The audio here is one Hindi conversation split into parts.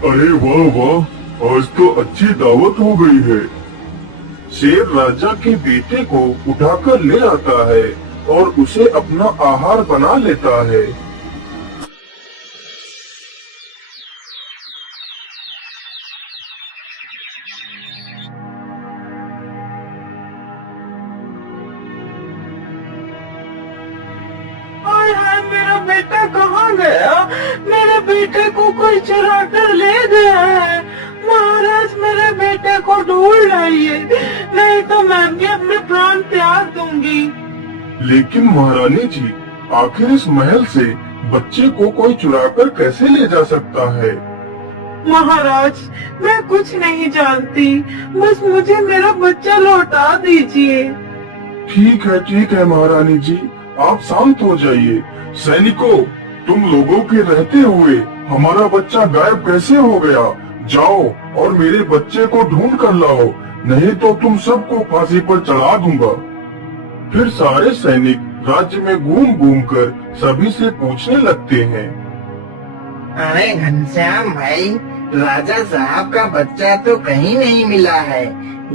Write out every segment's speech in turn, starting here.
अरे वाह वाह, आज तो अच्छी दावत हो गई है। शेर राजा के बेटे को उठाकर ले आता है और उसे अपना आहार बना लेता है। हाय हाय, मेरा बेटा कहाँ गया? मेरे बेटे को कोई चुरा कर ले गया है। महाराज, मेरे बेटे को ढूंढ लाइए, नहीं तो मैं भी अपने प्राण त्याग दूंगी। लेकिन महारानी जी, आखिर इस महल से बच्चे को कोई चुराकर कैसे ले जा सकता है? महाराज, मैं कुछ नहीं जानती, बस मुझे मेरा बच्चा लौटा दीजिए। ठीक है महारानी जी, आप शांत हो जाइए। सैनिकों, तुम लोगों के रहते हुए हमारा बच्चा गायब कैसे हो गया? जाओ और मेरे बच्चे को ढूंढ कर लाओ, नहीं तो तुम सबको फांसी पर चढ़ा दूंगा। फिर सारे सैनिक राज्य में घूम घूम कर सभी से पूछने लगते हैं। अरे घनश्याम भाई, राजा साहब का बच्चा तो कहीं नहीं मिला है।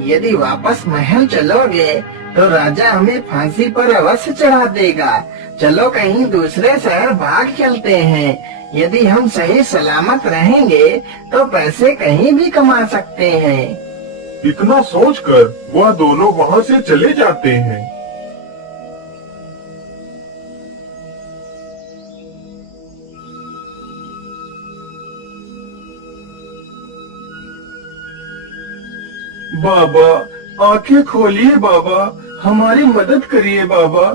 यदि वापस महल चलोगे तो राजा हमें फांसी पर अवश्य चढ़ा देगा। चलो कहीं दूसरे शहर भाग चलते हैं। यदि हम सही सलामत रहेंगे तो पैसे कहीं भी कमा सकते हैं। इतना सोचकर वह दोनों वहाँ से चले जाते हैं। बाबा, आंखें खोलिए बाबा, हमारी मदद करिए बाबा।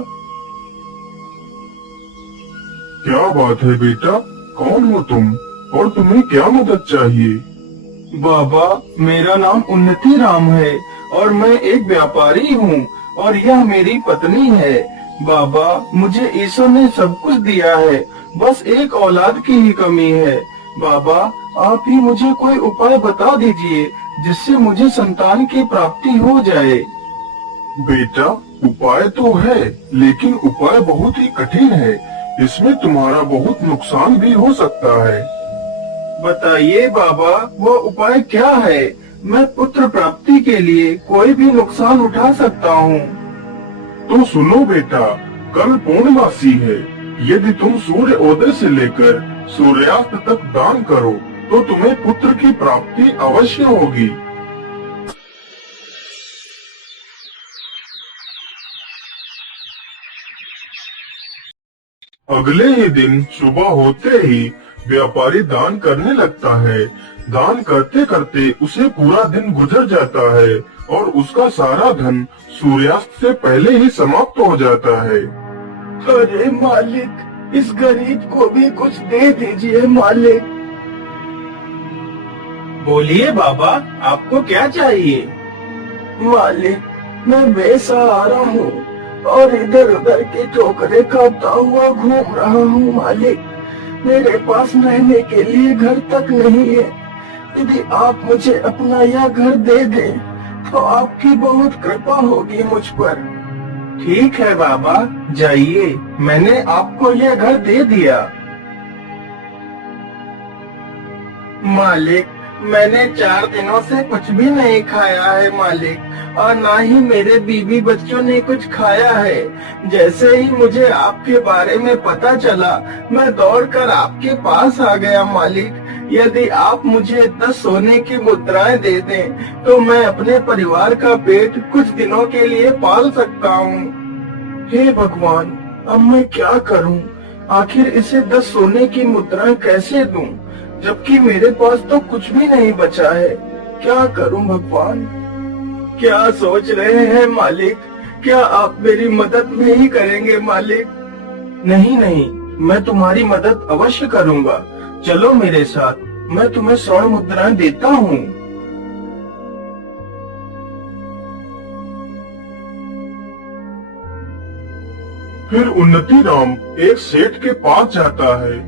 क्या बात है बेटा, कौन हो तुम और तुम्हें क्या मदद चाहिए? बाबा, मेरा नाम उन्नति राम है और मैं एक व्यापारी हूँ और यह मेरी पत्नी है। बाबा, मुझे ईश्वर ने सब कुछ दिया है, बस एक औलाद की ही कमी है। बाबा, आप ही मुझे कोई उपाय बता दीजिए जिससे मुझे संतान की प्राप्ति हो जाए। बेटा, उपाय तो है, लेकिन उपाय बहुत ही कठिन है। इसमें तुम्हारा बहुत नुकसान भी हो सकता है। बताइए बाबा, वो उपाय क्या है? मैं पुत्र प्राप्ति के लिए कोई भी नुकसान उठा सकता हूँ। तो सुनो बेटा, कल पूर्णमासी है। यदि तुम सूर्योदय से लेकर सूर्यास्त तक दान करो तो तुम्हें पुत्र की प्राप्ति अवश्य होगी। अगले ही दिन सुबह होते ही व्यापारी दान करने लगता है। दान करते करते उसे पूरा दिन गुजर जाता है और उसका सारा धन सूर्यास्त से पहले ही समाप्त हो जाता है। अरे मालिक, इस गरीब को भी कुछ दे दीजिए मालिक। बोलिए बाबा, आपको क्या चाहिए? मालिक, मैं बेसहारा हूँ और इधर उधर के ठोकरे खाता हुआ घूम रहा हूँ मालिक। मेरे पास रहने के लिए घर तक नहीं है। यदि आप मुझे अपना यह घर दे दें तो आपकी बहुत कृपा होगी मुझ पर। ठीक है बाबा, जाइए, मैंने आपको यह घर दे दिया। मालिक, मैंने 4 दिनों से कुछ भी नहीं खाया है मालिक, और ना ही मेरे बीवी बच्चों ने कुछ खाया है। जैसे ही मुझे आपके बारे में पता चला, मैं दौड़कर आपके पास आ गया मालिक। यदि आप मुझे 10 सोने की मुद्राएं दे दें तो मैं अपने परिवार का पेट कुछ दिनों के लिए पाल सकता हूँ। हे भगवान, अब मैं क्या करूँ? आखिर इसे 10 सोने की मुद्राएं कैसे दूं, जबकि मेरे पास तो कुछ भी नहीं बचा है। क्या करूं भगवान? क्या सोच रहे हैं मालिक? क्या आप मेरी मदद नहीं करेंगे मालिक? नहीं नहीं, मैं तुम्हारी मदद अवश्य करूंगा। चलो मेरे साथ, मैं तुम्हें 100 मुद्राएं देता हूँ। फिर उन्नति राम एक सेठ के पास जाता है।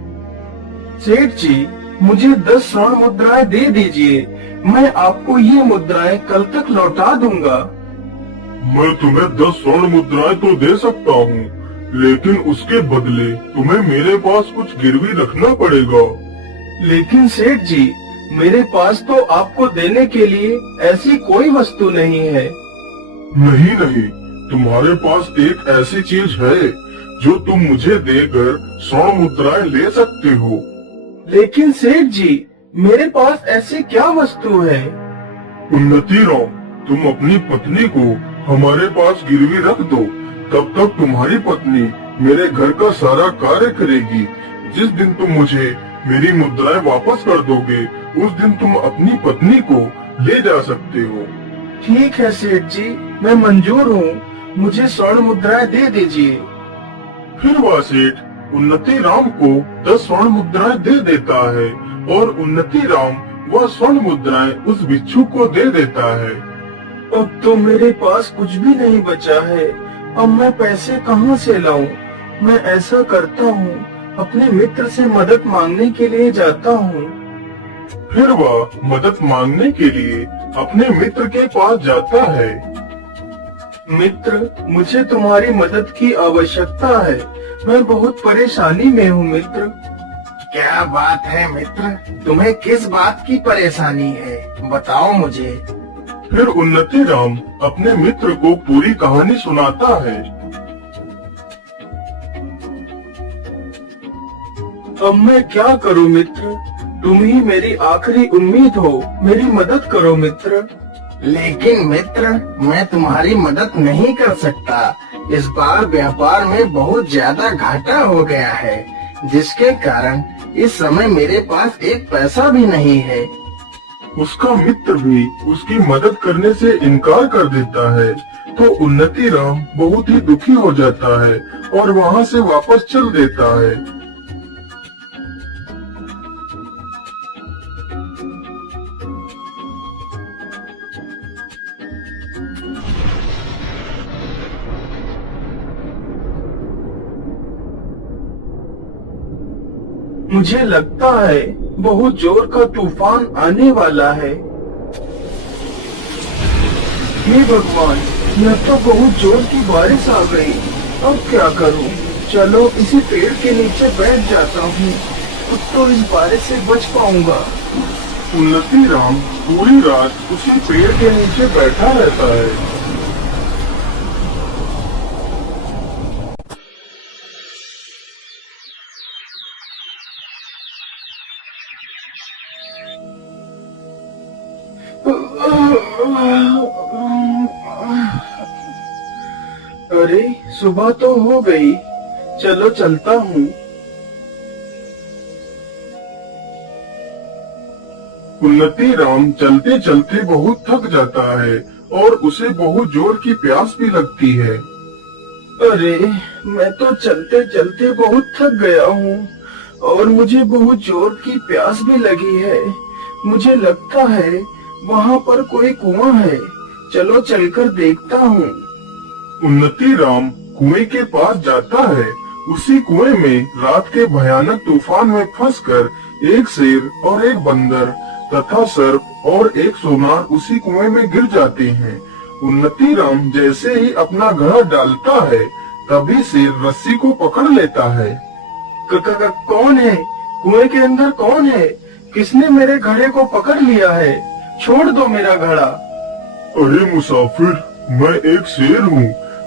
सेठ जी, मुझे 10 स्वर्ण मुद्राएं दे दीजिए, मैं आपको ये मुद्राएं कल तक लौटा दूंगा। मैं तुम्हें 10 स्वर्ण मुद्राएं तो दे सकता हूँ, लेकिन उसके बदले तुम्हें मेरे पास कुछ गिरवी रखना पड़ेगा। लेकिन सेठ जी, मेरे पास तो आपको देने के लिए ऐसी कोई वस्तु नहीं है। नहीं नहीं, तुम्हारे पास एक ऐसी चीज है जो तुम मुझे देकर स्वर्ण मुद्राएं ले सकते हो। लेकिन सेठ जी, मेरे पास ऐसी क्या वस्तु है? उन्नति राम, तुम अपनी पत्नी को हमारे पास गिरवी रख दो। तब तक तुम्हारी पत्नी मेरे घर का सारा कार्य करेगी। जिस दिन तुम मुझे मेरी मुद्राएं वापस कर दोगे, उस दिन तुम अपनी पत्नी को ले जा सकते हो। ठीक है सेठ जी, मैं मंजूर हूँ। मुझे स्वर्ण मुद्राएं दे दीजिए। फिर वह सेठ उन्नति राम को 10 स्वर्ण मुद्राएं दे देता है और उन्नति राम वह स्वर्ण मुद्राएं उस बिच्छू को दे देता है। अब तो मेरे पास कुछ भी नहीं बचा है। अब मैं पैसे कहाँ से लाऊं? मैं ऐसा करता हूँ, अपने मित्र से मदद मांगने के लिए जाता हूँ। फिर वह मदद मांगने के लिए अपने मित्र के पास जाता है। मित्र, मुझे तुम्हारी मदद की आवश्यकता है। मैं बहुत परेशानी में हूँ मित्र। क्या बात है मित्र, तुम्हें किस बात की परेशानी है, बताओ मुझे। फिर उन्नति राम अपने मित्र को पूरी कहानी सुनाता है। अब मैं क्या करूं मित्र? तुम ही मेरी आखिरी उम्मीद हो। मेरी मदद करो मित्र। लेकिन मित्र, मैं तुम्हारी मदद नहीं कर सकता। इस बार व्यापार में बहुत ज्यादा घाटा हो गया है, जिसके कारण इस समय मेरे पास एक पैसा भी नहीं है। उसका मित्र भी उसकी मदद करने से इनकार कर देता है। तो उन्नति राम बहुत ही दुखी हो जाता है और वहाँ से वापस चल देता है। मुझे लगता है बहुत जोर का तूफान आने वाला है। हे भगवान, यह तो बहुत जोर की बारिश आ गई। अब क्या करूं? चलो इसी पेड़ के नीचे बैठ जाता हूँ, अब तो इस बारिश से बच पाऊंगा। उन्नति राम पूरी रात उसी पेड़ के नीचे बैठा रहता है। अरे, सुबह तो हो गई। चलो चलता हूँ। उन्नति राम चलते चलते बहुत थक जाता है और उसे बहुत जोर की प्यास भी लगती है। अरे, मैं तो चलते चलते बहुत थक गया हूँ और मुझे बहुत जोर की प्यास भी लगी है। मुझे लगता है वहाँ पर कोई कुआं है। चलो चलकर देखता हूँ। उन्नति राम कुएं के पास जाता है। उसी कुएं में रात के भयानक तूफान में फंसकर एक शेर और एक बंदर तथा सर्प और एक सोनार उसी कुएं में गिर जाते हैं। उन्नति राम जैसे ही अपना घड़ा डालता है, तभी शेर रस्सी को पकड़ लेता है। कौन है? कुएं के अंदर कौन है? किसने मेरे घड़े को पकड़ लिया है? छोड़ दो मेरा घड़ा। अरे मुसाफिर, मैं एक शेर हूँ।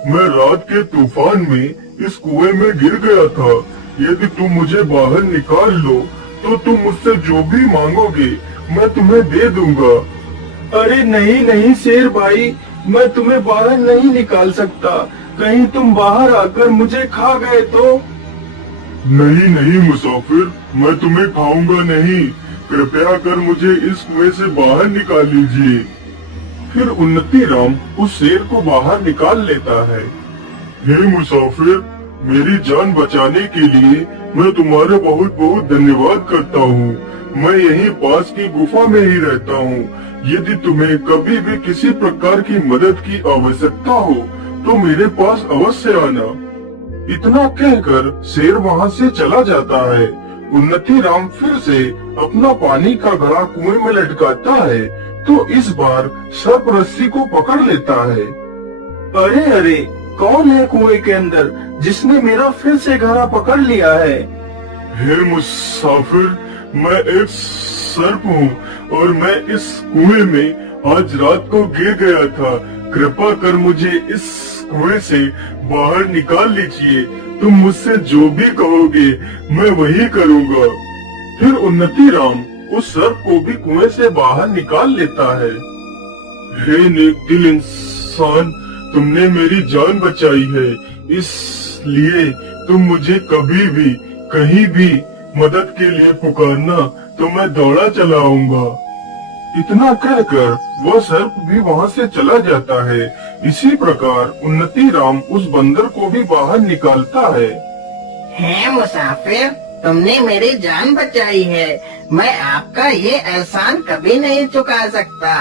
मैं रात के तूफान में इस कुएं में गिर गया था। यदि तुम मुझे बाहर निकाल लो तो तुम मुझसे जो भी मांगोगे मैं तुम्हें दे दूंगा। अरे नहीं नहीं शेर भाई, मैं तुम्हें बाहर नहीं निकाल सकता। कहीं तुम बाहर आकर मुझे खा गए तो? नहीं नहीं मुसाफिर, मैं तुम्हें खाऊंगा नहीं। कृपया कर मुझे इस कुएं से बाहर निकाल लीजिए। फिर उन्नति राम उस शेर को बाहर निकाल लेता है। हे मुसाफिर, मेरी जान बचाने के लिए मैं तुम्हारा बहुत बहुत धन्यवाद करता हूँ। मैं यहीं पास की गुफा में ही रहता हूँ। यदि तुम्हें कभी भी किसी प्रकार की मदद की आवश्यकता हो तो मेरे पास अवश्य आना। इतना कहकर शेर वहाँ से चला जाता है। उन्नति राम फिर से अपना पानी का घड़ा कुएं में लटकाता है तो इस बार सर्प रस्सी को पकड़ लेता है। अरे अरे, कौन है कुएं के अंदर जिसने मेरा फिर से घड़ा पकड़ लिया है? हे मुसाफिर, मैं एक सर्प हूँ और मैं इस कुएं में आज रात को गिर गया था। कृपा कर मुझे इस कुएं से बाहर निकाल लीजिए। तुम मुझसे जो भी कहोगे मैं वही करूँगा। फिर उन्नति राम उस सर्प को भी कुएं से बाहर निकाल लेता है। हे नेक दिल इंसान, तुमने मेरी जान बचाई है, इसलिए तुम मुझे कभी भी कहीं भी मदद के लिए पुकारना तो मैं दौड़ा चला आऊंगा। इतना कहकर वह सर्प भी वहां से चला जाता है। इसी प्रकार उन्नति राम उस बंदर को भी बाहर निकालता है। मुसाफिर, तुमने मेरी जान बचाई है। मैं आपका ये एहसान कभी नहीं चुका सकता।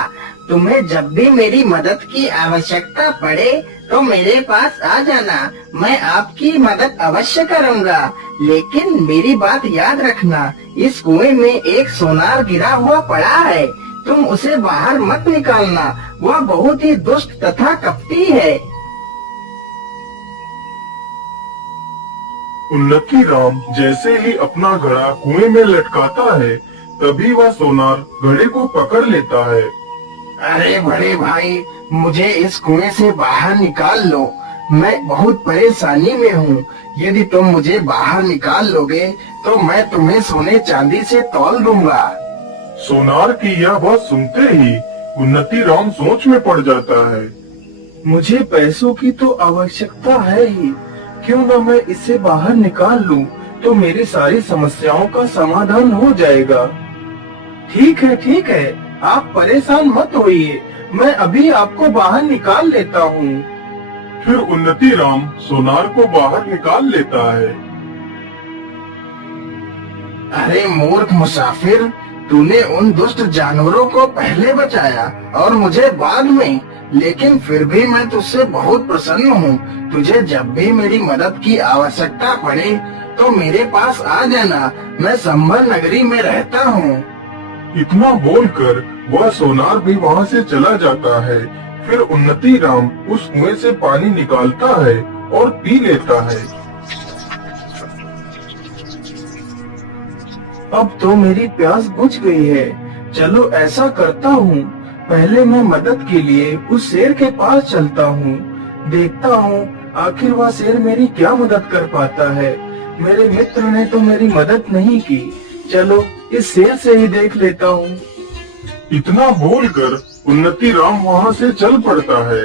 तुम्हें जब भी मेरी मदद की आवश्यकता पड़े तो मेरे पास आ जाना। मैं आपकी मदद अवश्य करूंगा। लेकिन मेरी बात याद रखना, इस कुएं में एक सोनार गिरा हुआ पड़ा है। तुम उसे बाहर मत निकालना, वह बहुत ही दुष्ट तथा कपटी है। उन्नति राम जैसे ही अपना घड़ा कुएं में लटकाता है, तभी वह सोनार घड़े को पकड़ लेता है। अरे बड़े भाई, मुझे इस कुएं से बाहर निकाल लो। मैं बहुत परेशानी में हूँ। यदि तुम मुझे बाहर निकाल लोगे तो मैं तुम्हें सोने चांदी से तौल दूंगा। सोनार की यह बात सुनते ही उन्नति राम सोच में पड़ जाता है। मुझे पैसों की तो आवश्यकता है ही, क्यों न मैं इसे बाहर निकाल लूं तो मेरी सारी समस्याओं का समाधान हो जाएगा। ठीक है, आप परेशान मत होइए, मैं अभी आपको बाहर निकाल लेता हूँ। फिर उन्नति राम सोनार को बाहर निकाल लेता है। अरे मूर्ख मुसाफिर, तूने उन दुष्ट जानवरों को पहले बचाया और मुझे बाद में, लेकिन फिर भी मैं तुझसे बहुत प्रसन्न हूँ। तुझे जब भी मेरी मदद की आवश्यकता पड़े तो मेरे पास आ जाना। मैं संभल नगरी में रहता हूँ। इतना बोलकर वह सोनार भी वहां से चला जाता है। फिर उन्नति राम उस कुएं से पानी निकालता है और पी लेता है। अब तो मेरी प्यास बुझ गई है। चलो ऐसा करता हूँ, पहले मैं मदद के लिए उस शेर के पास चलता हूँ। देखता हूँ आखिर वह शेर मेरी क्या मदद कर पाता है। मेरे मित्र ने तो मेरी मदद नहीं की। चलो इस शेर से ही देख लेता हूँ। इतना बोलकर उन्नति राम वहां से चल पड़ता है।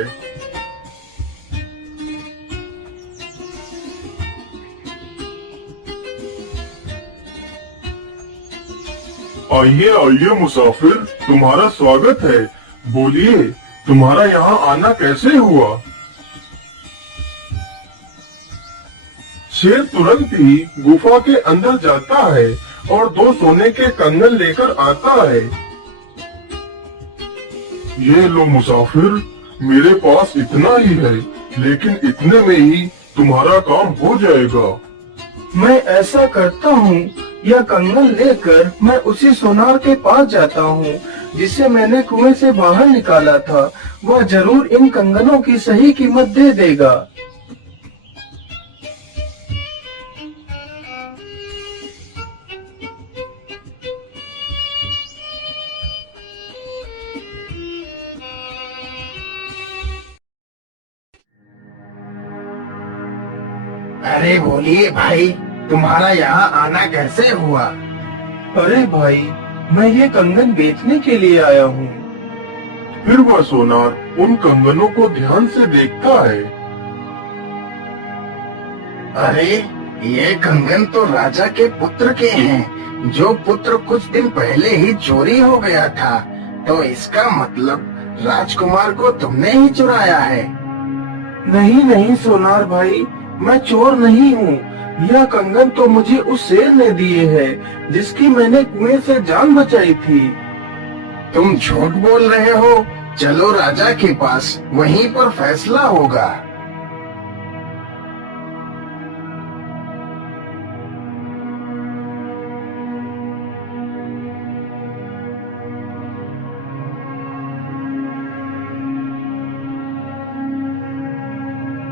आइए मुसाफिर, तुम्हारा स्वागत है। बोलिए, तुम्हारा यहाँ आना कैसे हुआ? शेर तुरंत ही गुफा के अंदर जाता है और 2 सोने के कंगन लेकर आता है। ये लो मुसाफिर, मेरे पास इतना ही है, लेकिन इतने में ही तुम्हारा काम हो जाएगा। मैं ऐसा करता हूँ, यह कंगन लेकर मैं उसी सोनार के पास जाता हूँ जिसे मैंने कुएं से बाहर निकाला था। वह जरूर इन कंगनों की सही कीमत दे देगा। अरे बोलिए भाई, तुम्हारा यहाँ आना कैसे हुआ? अरे भाई, मैं ये कंगन बेचने के लिए आया हूँ। फिर वह सोनार उन कंगनों को ध्यान से देखता है। अरे ये कंगन तो राजा के पुत्र के हैं, जो पुत्र कुछ दिन पहले ही चोरी हो गया था। तो इसका मतलब राजकुमार को तुमने ही चुराया है। नहीं सोनार भाई, मैं चोर नहीं हूँ। यह कंगन तो मुझे उस शेर ने दिए हैं जिसकी मैंने कुएं से जान बचाई थी। तुम झूठ बोल रहे हो। चलो राजा के पास, वहीं पर फैसला होगा।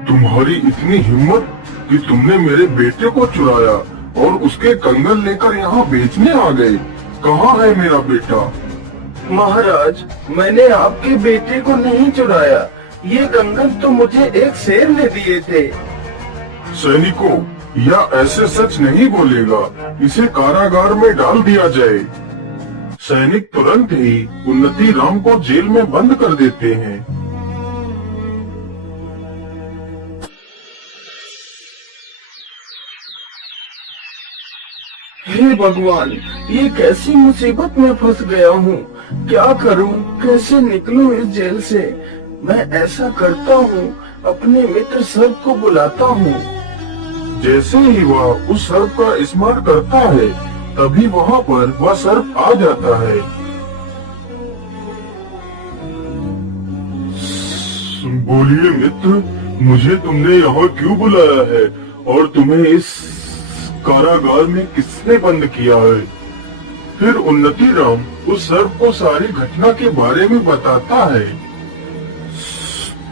तुम्हारी इतनी हिम्मत कि तुमने मेरे बेटे को चुराया। और उसके कंगन लेकर यहाँ बेचने आ गए। कहाँ है मेरा बेटा? महाराज, मैंने आपके बेटे को नहीं चुराया। ये कंगन तो मुझे एक शेर ने दिए थे। सैनिकों, यह ऐसे सच नहीं बोलेगा। इसे कारागार में डाल दिया जाए। सैनिक तुरंत ही उन्नति राम को जेल में बंद कर देते हैं। हे भगवान, ये कैसी मुसीबत में फंस गया हूँ। क्या करूँ, कैसे निकलूं इस जेल से? मैं ऐसा करता हूँ, अपने मित्र सर्प को बुलाता हूँ। जैसे ही वह उस सर्प का इस्तेमाल करता है, तभी वहाँ पर वह सर्प आ जाता है। बोलिए मित्र, मुझे तुमने यहाँ क्यों बुलाया है और तुम्हें इस कारागार में किसने बंद किया है? फिर उन्नति राम उस सर्प को सारी घटना के बारे में बताता है।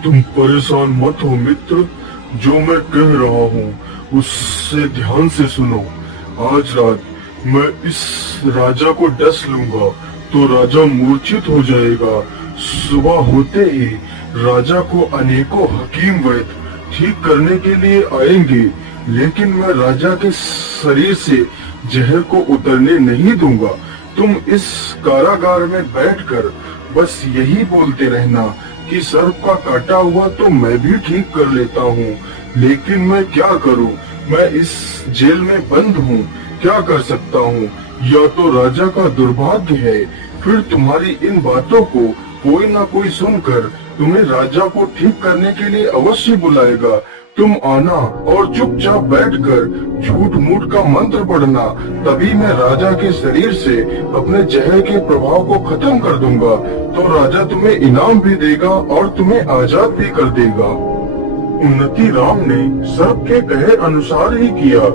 तुम परेशान मत हो मित्र, जो मैं कह रहा हूँ उससे ध्यान से सुनो। आज रात मैं इस राजा को डस लूंगा तो राजा मूर्छित हो जाएगा। सुबह होते ही राजा को अनेकों हकीम वैद्य ठीक करने के लिए आएंगे, लेकिन मैं राजा के शरीर से जहर को उतरने नहीं दूंगा। तुम इस कारागार में बैठकर बस यही बोलते रहना कि सर्प का काटा हुआ तो मैं भी ठीक कर लेता हूँ, लेकिन मैं क्या करूँ? मैं इस जेल में बंद हूँ, क्या कर सकता हूँ? या तो राजा का दुर्भाग्य है, फिर तुम्हारी इन बातों को कोई ना कोई सुनकर तुम्हें राजा को ठीक करने के लिए अवश्य बुलाएगा। तुम आना और चुपचाप बैठकर झूठ मूठ का मंत्र पढ़ना, तभी मैं राजा के शरीर से अपने जहर के प्रभाव को खत्म कर दूंगा। तो राजा तुम्हें इनाम भी देगा और तुम्हें आजाद भी कर देगा। उन्नति राम ने सर्प के कहे अनुसार ही किया।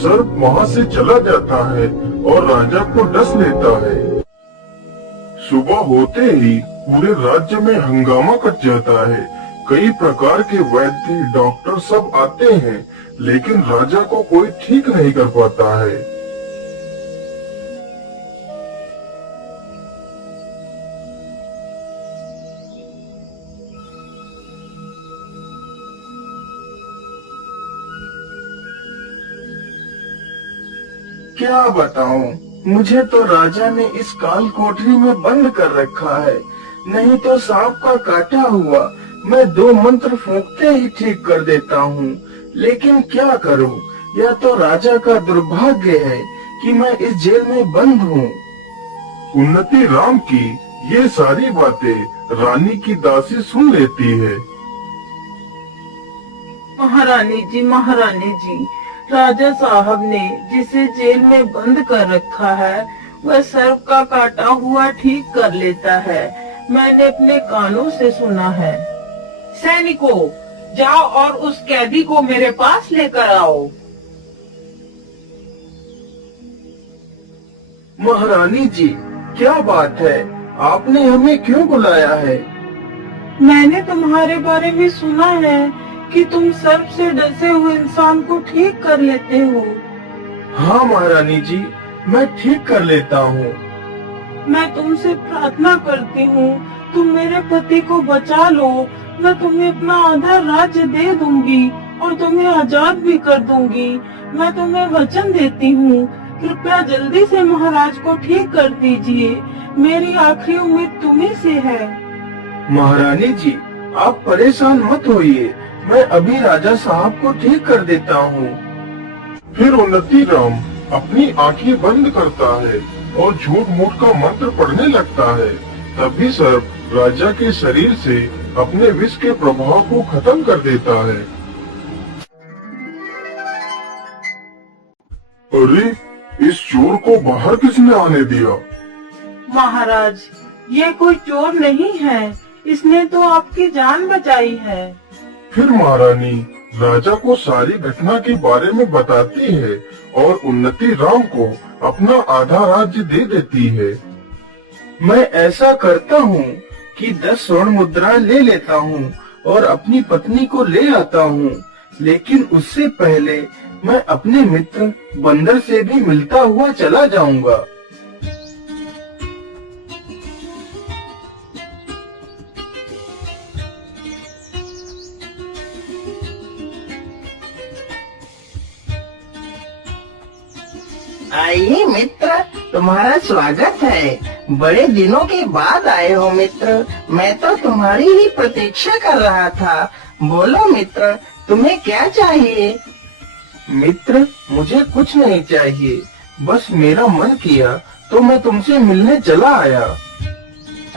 सर्प वहाँ से चला जाता है और राजा को डस लेता है। सुबह होते ही पूरे राज्य में हंगामा कट जाता है। कई प्रकार के वैद्य डॉक्टर सब आते हैं, लेकिन राजा को कोई ठीक नहीं कर पाता है। क्या बताऊं, मुझे तो राजा ने इस काल कोठरी में बंद कर रखा है। नहीं तो सांप का काटा हुआ मैं 2 मंत्र फूंकते ही ठीक कर देता हूँ, लेकिन क्या करूँ? यह तो राजा का दुर्भाग्य है कि मैं इस जेल में बंद हूँ। उन्नति राम की ये सारी बातें रानी की दासी सुन लेती है। महारानी जी, राजा साहब ने जिसे जेल में बंद कर रखा है, वह सर्प का काटा हुआ ठीक कर लेता है। मैंने अपने कानों से सुना है। सैनिकों, जाओ और उस कैदी को मेरे पास लेकर आओ। महारानी जी, क्या बात है? आपने हमें क्यों बुलाया है? मैंने तुम्हारे बारे में सुना है कि तुम सर्प से डसे हुए इंसान को ठीक कर लेते हो। हाँ महारानी जी, मैं ठीक कर लेता हूँ। मैं तुमसे प्रार्थना करती हूँ, तुम मेरे पति को बचा लो। मैं तुम्हें अपना आधा राज्य दे दूंगी और तुम्हें आजाद भी कर दूंगी। मैं तुम्हें वचन देती हूँ, कृपया जल्दी से महाराज को ठीक कर दीजिए। मेरी आखिरी उम्मीद तुम्ही से है। महारानी जी, आप परेशान मत होइए, मैं अभी राजा साहब को ठीक कर देता हूँ। फिर उन्नति राम अपनी आंखें बंद करता है और झूठ मूठ का मंत्र पढ़ने लगता है। तभी सर्प राजा के शरीर से अपने विष के प्रभाव को खत्म कर देता है। अरे, इस चोर को बाहर किसने आने दिया? महाराज, ये कोई चोर नहीं है, इसने तो आपकी जान बचाई है। फिर महारानी राजा को सारी घटना के बारे में बताती है और उन्नति राम को अपना आधा राज्य दे देती है। मैं ऐसा करता हूँ कि 10 स्वर्ण मुद्राएं ले लेता हूँ और अपनी पत्नी को ले आता हूँ, लेकिन उससे पहले मैं अपने मित्र बंदर से भी मिलता हुआ चला जाऊंगा। आइए मित्र, तुम्हारा स्वागत है। बड़े दिनों के बाद आए हो मित्र। मैं तो तुम्हारी ही प्रतीक्षा कर रहा था। बोलो मित्र, तुम्हें क्या चाहिए? मित्र, मुझे कुछ नहीं चाहिए, बस मेरा मन किया तो मैं तुमसे मिलने चला आया।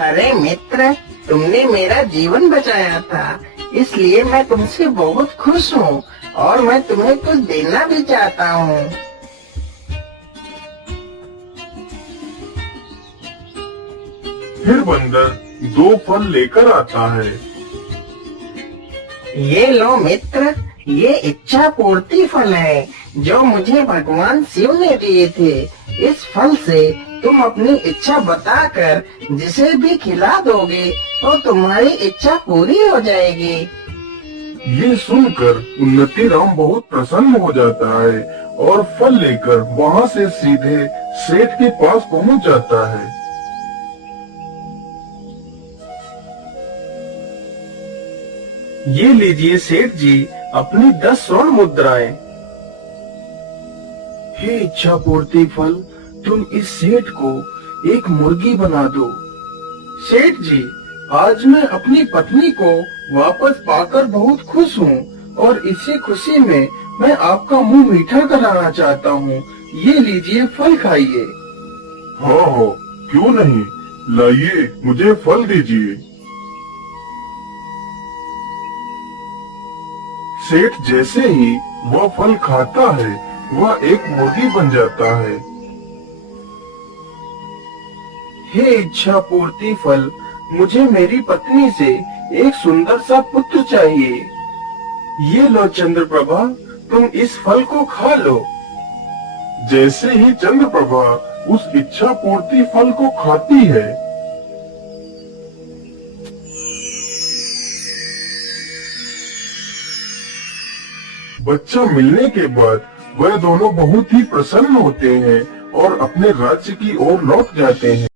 अरे मित्र, तुमने मेरा जीवन बचाया था, इसलिए मैं तुमसे बहुत खुश हूँ और मैं तुम्हें कुछ देना भी चाहता हूँ। फिर बंदर 2 फल लेकर आता है। ये लो मित्र, ये इच्छा पूर्ति फल है जो मुझे भगवान शिव ने दिए थे। इस फल से तुम अपनी इच्छा बताकर जिसे भी खिला दोगे तो तुम्हारी इच्छा पूरी हो जाएगी। ये सुनकर उन्नति राम बहुत प्रसन्न हो जाता है और फल लेकर वहाँ से सीधे सेठ के पास पहुँच जाता है। ये लीजिए सेठ जी अपनी 10 स्वर्ण मुद्राएं। हे इच्छा पूर्ति फल, तुम इस सेठ को एक मुर्गी बना दो। सेठ जी, आज मैं अपनी पत्नी को वापस पाकर बहुत खुश हूँ और इसी खुशी में मैं आपका मुंह मीठा कराना चाहता हूँ। ये लीजिए फल खाइए। हाँ हाँ, क्यों नहीं, लाइए मुझे फल दीजिए। सेठ जैसे ही वह फल खाता है वह एक मुर्गी बन जाता है। हे इच्छा पूर्ति फल, मुझे मेरी पत्नी से एक सुंदर सा पुत्र चाहिए। ये लो चंद्रप्रभा, तुम इस फल को खा लो। जैसे ही चंद्रप्रभा उस इच्छा पूर्ति फल को खाती है, बच्चा मिलने के बाद वह दोनों बहुत ही प्रसन्न होते हैं और अपने राज्य की ओर लौट जाते हैं।